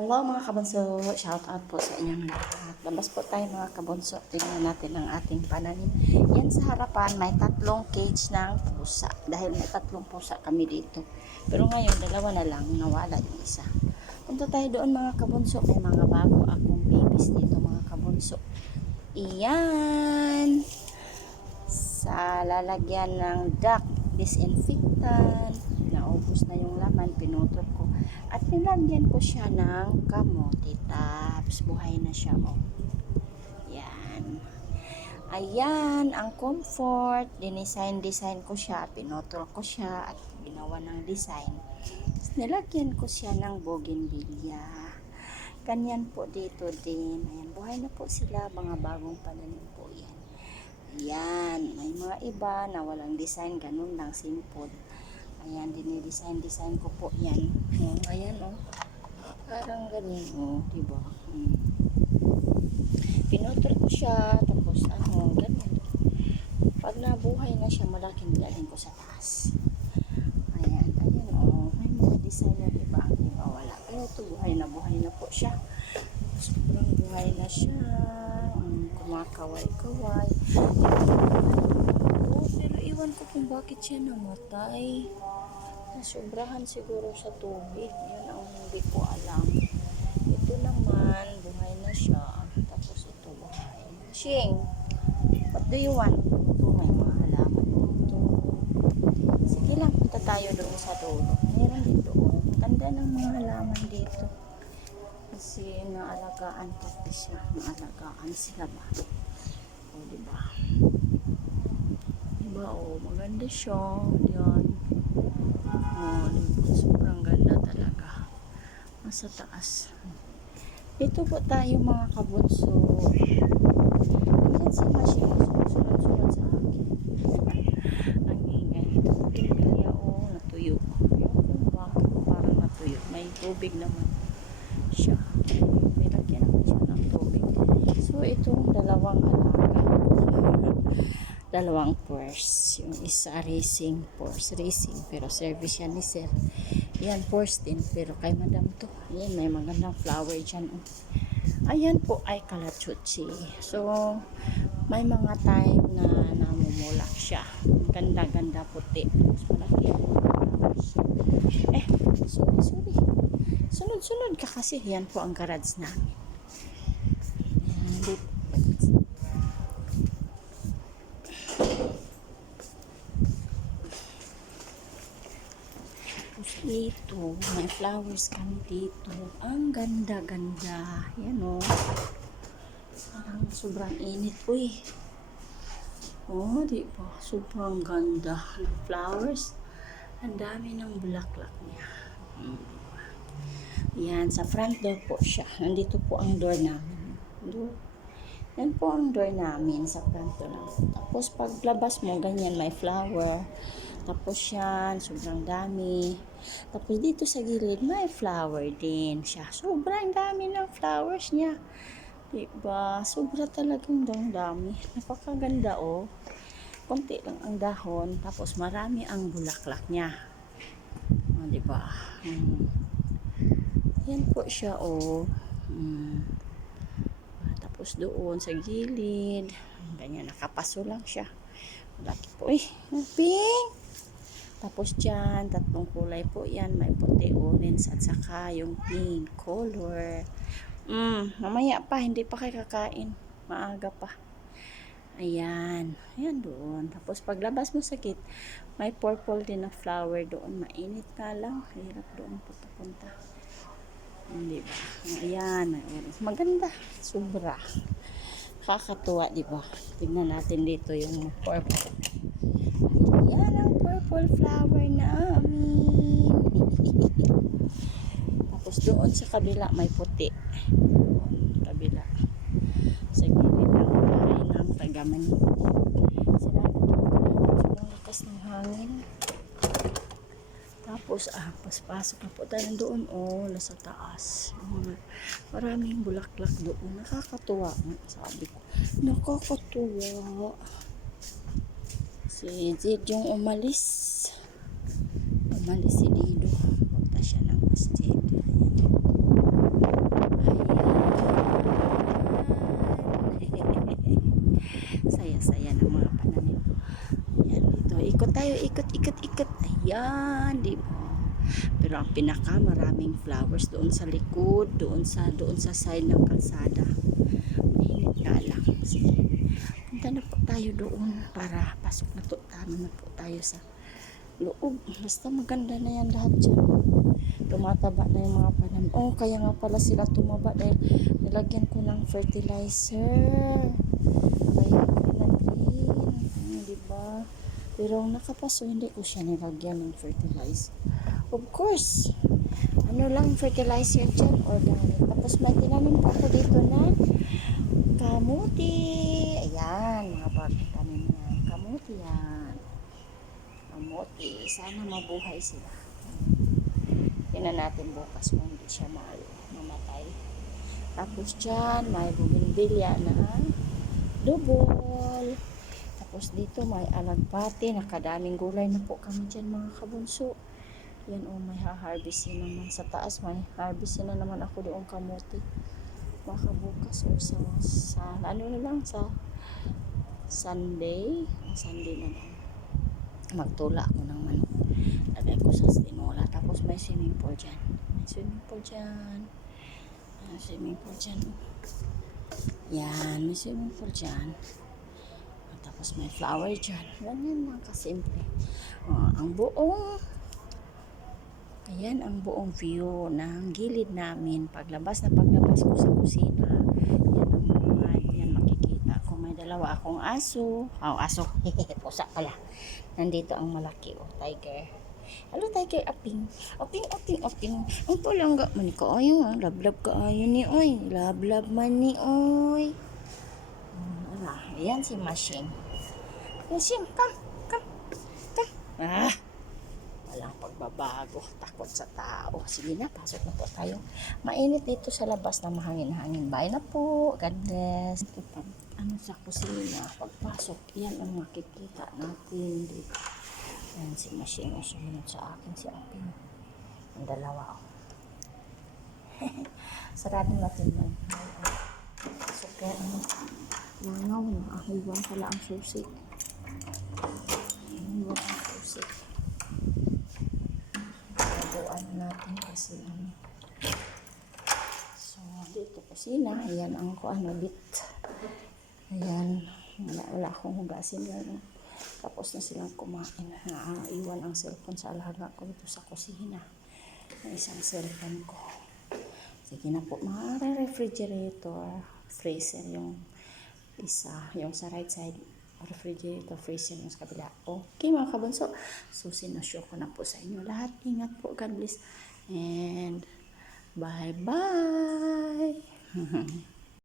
Hello mga kabunso, shout out po sa inyong lahat. Labas po tayo mga kabunso, tingnan natin ang ating pananim. Yan sa harapan, may 3 cage ng pusa. Dahil may 3 pusa kami dito. Pero ngayon, 2 na lang, nawala yung isa. Punta tayo doon mga kabunso, may mga bago akong babies dito mga kabunso. Iyan! Sa lalagyan ng duck disinfectant, naubos na yung laman, pinutol ko. At nilagyan ko siya ng kamote tops. Buhay na siya, oh. Yan. Ayan, ang comfort. Dinesign ko siya. Pinotol ko siya at ginawa ng design. Nilagyan ko siya ng bougainvillea. Ganyan po dito din. Ayan, buhay na po sila. Mga bagong pananim po yan. Ayan, may mga iba na walang design. Ganun lang, simple. Ayan, dinidesign ko po yan. Ayan, oh. Parang ganyan, oh. Diba? Pinutol ko siya, tapos, ganyan. Pag nabuhay na siya, malaking galing ko sa taas. Ayan, oh. May mga design na iba. Diba, wala. Pero ito, buhay na po siya. Sobrang buhay na siya. Kumakaway-kaway. Pero iwan ko kung bakit siya namatay. Nasobrahan siguro sa tubig. Yan ang hindi ko alam. Ito naman, buhay na siya. Tapos ito buhay. Shing, what do you want? Ito, may mga halaman dito. Sige lang, punta tayo doon sa dulo. Meron dito. Ganda ng mga halaman dito. Kasi naalagaan ko siya. Naalagaan sila ba? O, diba? Maganda siya. Yan. Diba? Sobrang ganda talaga. Nasa taas. Dito po tayo mga kabunso. Ayan si Machine. Sunod-sunod sa akin. Ang ingay. Kaya natuyo. Yung bakit parang natuyo. May tubig naman siya. May lagyan naman siya ng tubig. So, itong 2 alaga. 2 purse. Yung isa racing, purse racing. Pero service yan ni sir. Yan, purse din. Pero kay madam to. Yan, may magandang flower dyan. Ayan po ay kalachuchi. So, may mga time na namumulak siya. Ganda-ganda puti. Mas malaki. Sorry. Sunod-sunod ka kasi. Yan po ang garage namin. Dito, may flowers kami dito. Ang ganda-ganda. Yan, oh. Parang sobrang init. Uy. Oh, diba? Sobrang ganda ng flowers. Ang dami ng bulaklak niya. Yan, sa front door po siya. Nandito po ang door namin. Yan po ang door namin sa front door. Tapos paglabas mo, ganyan, may flower. Tapos yan, sobrang dami. Tapos dito sa gilid, may flower din siya. Sobrang dami ng flowers niya. Diba? Sobra talagang dami. Napakaganda, oh. Konti lang ang dahon. Tapos marami ang bulaklak niya. Diba? Yan po siya, oh. Tapos doon sa gilid, ganyan, nakapaso lang siya. Malaki po, pink! Tapos dyan, 3 kulay po yan. May puti, orange, at saka yung pink color. Mamaya pa, hindi pa kayo kakain. Maaga pa. Ayan. Ayan doon. Tapos paglabas mo sa gate, may purple din na flower doon. Mainit ka lang. Hirap doon punta. Hindi ba? Ayan. Maganda. Sobra. Kakatuwa, di ba? Tingnan natin dito yung purple. Ayan ang purple flower namin. Tapos doon sa kabila may puti. Doon, kabila. Sa gilid ng bahay ng tagaman. Sarado doon. Sobrang lakas ng hangin. Tapos, paspasok na po tayo doon. Nasa taas. Maraming bulaklak doon. Nakakatuwa. Sabi ko, nakakatuwa. Si Zed yung umalis. Umalis si Dido. Punta siya ng masjid. Ayan. tayo, ikot, ikot, ikot. Ayan, di ba? Pero ang pinaka maraming flowers doon sa likod, doon sa side ng kalsada. Mainit nga lang. Sige, punta na po tayo doon para pasok na to. Tama na po tayo sa loob. Basta maganda na yan lahat dyan. Tumataba na yung mga panam. Oh, kaya nga pala sila tumaba dahil nilagyan ko ng fertilizer. Kaya green na green. Diba? Pero ang nakapaso, hindi ko siya nilagyan ng fertilizer. Of course, ano lang fertilizer dyan, organic. Tapos may tinanim pa ako dito na kamuti. Ayan, mga bagong tanim na. Kamuti yan. Kamuti. Sana mabuhay sila. Tingnan natin bukas kung hindi siya mamatay. Tapos dyan, may bumimbilya na dubol. Tapos dito may alagbati. Nakadaming gulay na po kami dyan mga kabunso. Yan o, may ha-harvestin naman. Sa taas may harvestin na naman ako doon kamuti. Baka bukas o sa ano na lang, sa Sunday na lang. Magtula ako ng manok. Lagay ko sa tinola. Tapos may swimming pool dyan. May swimming pool dyan. Swimming pool dyan. Yan, may swimming pool dyan. Tapos may flower dyan. Ganyan lang kasimple. Ang buong ayan ang buong view ng gilid namin. Paglabas ko sa kusina, yan makikita ko. May dalawa akong aso. Aso. Pusa pala. Nandito ang malaki. Tiger. Hello, tiger. Aping. Ang palangga man ni kaayo. Lablab kaayo ni oy. Lablab man ni oy. Ayan si Machine. Machine, come. Walang pagbabago, takot sa tao. Sige na, pasok na po tayo. Mainit dito sa labas na mahangin-hangin. Bye na po. God bless. Ito pag sa kusina, pagpasok, yan ang makikita natin dito. Ayan si Machine, sumunod sa akin si Aping. Ang dalawa. Sarado natin yan. So, kaya langaw na. Iwan pala ang susi. Iwan ang susi. Natin kasi so dito kusina, ayan ang bit, ayan wala akong hugasin yan. Tapos na silang kumain. Iwan ang cellphone sa alaga ko dito sa kusina, ang isang cellphone ko. Sige na po, mga refrigerator, freezer yung isa, yung sa right side refrigerator, freezer yung sa kabila. Okay mga kabunso, so sinashow ko na po sa inyo lahat. Ingat po, God bless, and bye bye.